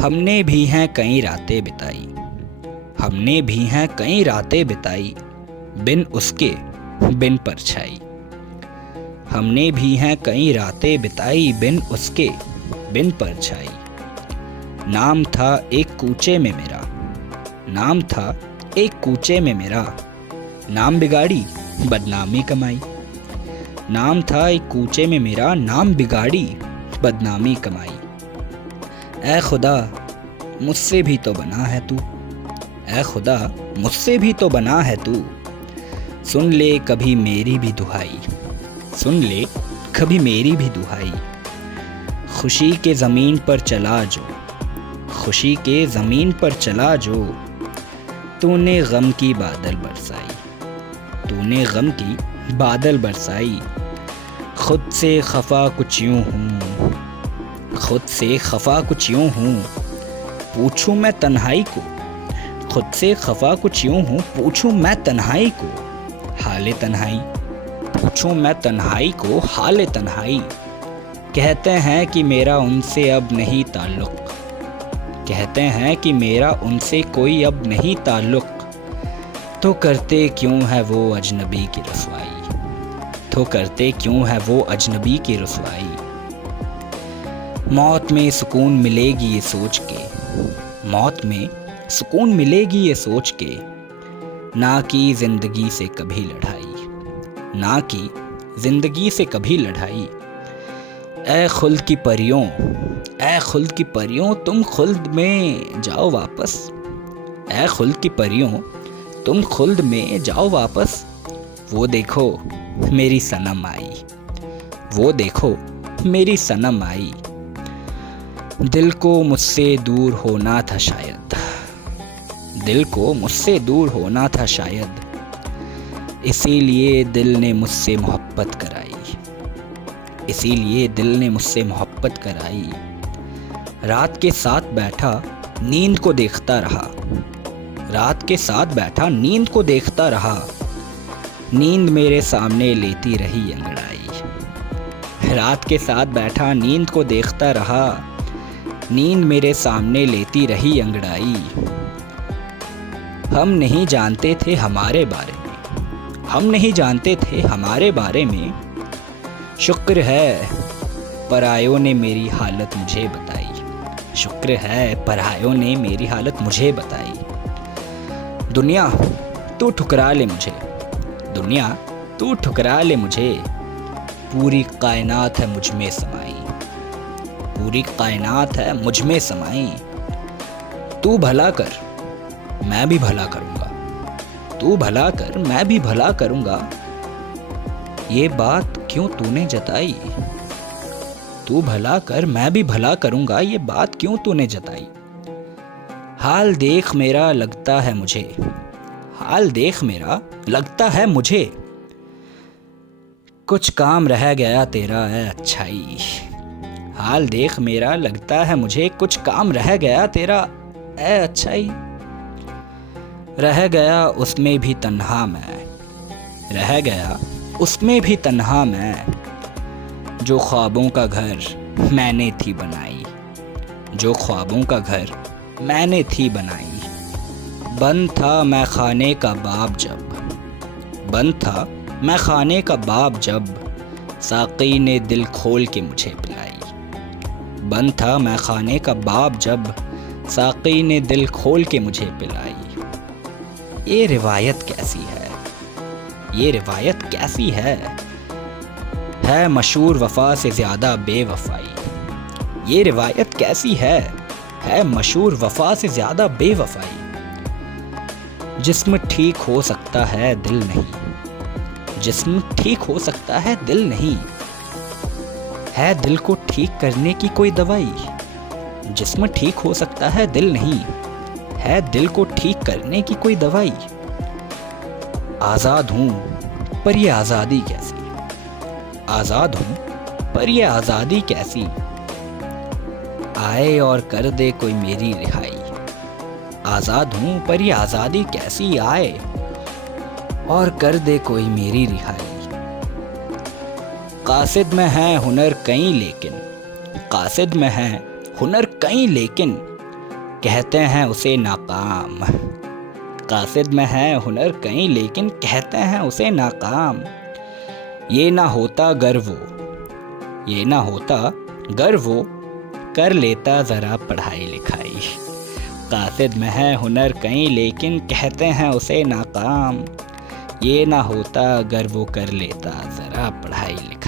हमने भी हैं कई रातें बिताई, हमने भी हैं कई रातें बिताई, बिन उसके बिन परछाई। हमने भी हैं कई रातें बिताई, बिन उसके बिन परछाई। नाम था एक कूचे में मेरा, नाम था एक कूचे में मेरा, नाम बिगाड़ी बदनामी कमाई। नाम था एक कूचे में मेरा, नाम बिगाड़ी बदनामी कमाई। ऐ खुदा मुझसे भी तो बना है तू, ऐ खुदा मुझसे भी तो बना है तू। सुन ले कभी मेरी भी दुहाई, सुन ले कभी मेरी भी दुहाई। खुशी के ज़मीन पर चला जो, खुशी के ज़मीन पर चला जो, तूने गम की बादल बरसाई, तूने गम की बादल बरसाई। खुद से खफा कुछ यूं हूँ, खुद से खफा कुछ यूं हूँ, पूछूं मैं तन्हाई को। खुद से खफा कुछ यूं हूँ, पूछूं मैं तन्हाई को हाले तन्हाई। पूछूं मैं तन्हाई को हाले तन्हाई। कहते हैं कि मेरा उनसे अब नहीं ताल्लुक, कहते हैं कि मेरा उनसे कोई अब नहीं ताल्लुक। तो करते क्यों है वो अजनबी की रसवाई, तो करते क्यों है वो अजनबी की रसवाई। मौत में सुकून मिलेगी ये सोच के, मौत में सुकून मिलेगी ये सोच के, ना कि ज़िंदगी से कभी लड़ाई, ना कि ज़िंदगी से कभी लड़ाई। ऐ खुल्द की परियों, ऐ खुल्द की परियों, तुम खुल्द में जाओ वापस। ऐ खुल्द की परियों, तुम खुल्द में जाओ वापस। वो देखो मेरी सनम आई, वो देखो मेरी सनम आई। दिल को मुझसे दूर होना था शायद, दिल को मुझसे दूर होना था शायद, इसीलिए दिल ने मुझसे मोहब्बत कराई, इसीलिए दिल ने मुझसे मोहब्बत कराई। रात के साथ बैठा नींद को देखता रहा, रात के साथ बैठा नींद को देखता रहा, नींद मेरे सामने लेती रही अंगड़ाई। रात के साथ बैठा नींद को देखता रहा, नींद मेरे सामने लेती रही अंगड़ाई। हम नहीं जानते थे हमारे बारे में, हम नहीं जानते थे हमारे बारे में। शुक्र है परायों ने मेरी हालत मुझे बताई, शुक्र है परायों ने मेरी हालत मुझे बताई। दुनिया तू ठुकरा ले मुझे, दुनिया तू ठुकरा ले मुझे, पूरी कायनात है मुझ में समाई, पूरी कायनात है मुझ में समाई। तू भला कर मैं भी भला करूँगा, तू भला कर मैं भी भला करूँगा। ये बात क्यों तूने जताई, तू भला कर मैं भी भला करूँगा, ये बात क्यों तूने जताई। हाल देख मेरा लगता है मुझे, हाल देख मेरा लगता है मुझे, कुछ काम रह गया तेरा है अच्छाई। हाल देख मेरा लगता है मुझे, कुछ काम रह गया तेरा है अच्छाई। रह गया उसमें भी तन्हा मैं, रह गया उसमें भी तन्हा मैं, जो ख्वाबों का घर मैंने थी बनाई, जो ख्वाबों का घर मैंने थी बनाई। बंद था मैं खाने का बाब जब, बंद था मैं खाने का बाब जब, साक़ी ने दिल खोल के मुझे पिलाई। बंद था मैं खाने का बाब जब, साक़ी ने दिल खोल के मुझे पिलाई। ये रिवायत कैसी है, ये रिवायत कैसी है मशहूर वफा से ज़्यादा बेवफाई। ये रिवायत कैसी है मशहूर वफा से ज़्यादा बेवफाई। जिस्म ठीक हो सकता है दिल नहीं, जिस्म ठीक हो सकता है दिल नहीं, है दिल को ठीक करने की कोई दवाई। जिस्म ठीक हो सकता है दिल नहीं, है दिल को ठीक करने की कोई दवाई। आज़ाद हूँ पर ये आज़ादी कैसी, आज़ाद हूँ पर ये आज़ादी कैसी। आए और कर दे कोई मेरी रिहाई। आज़ाद हूँ पर ये आज़ादी कैसी, आए और कर दे कोई मेरी रिहाई। कासिद में है हुनर कई लेकिन, कासिद में है हुनर कई लेकिन, कहते हैं उसे नाकाम। कासिद में है हुनर कहीं लेकिन कहते हैं उसे नाकाम। ये ना होता गर वो कर लेता ज़रा पढ़ाई लिखाई। कासिद में है हुनर कहीं लेकिन कहते हैं उसे नाकाम। ये ना होता अगर वो कर लेता ज़रा पढ़ाई लिखाई।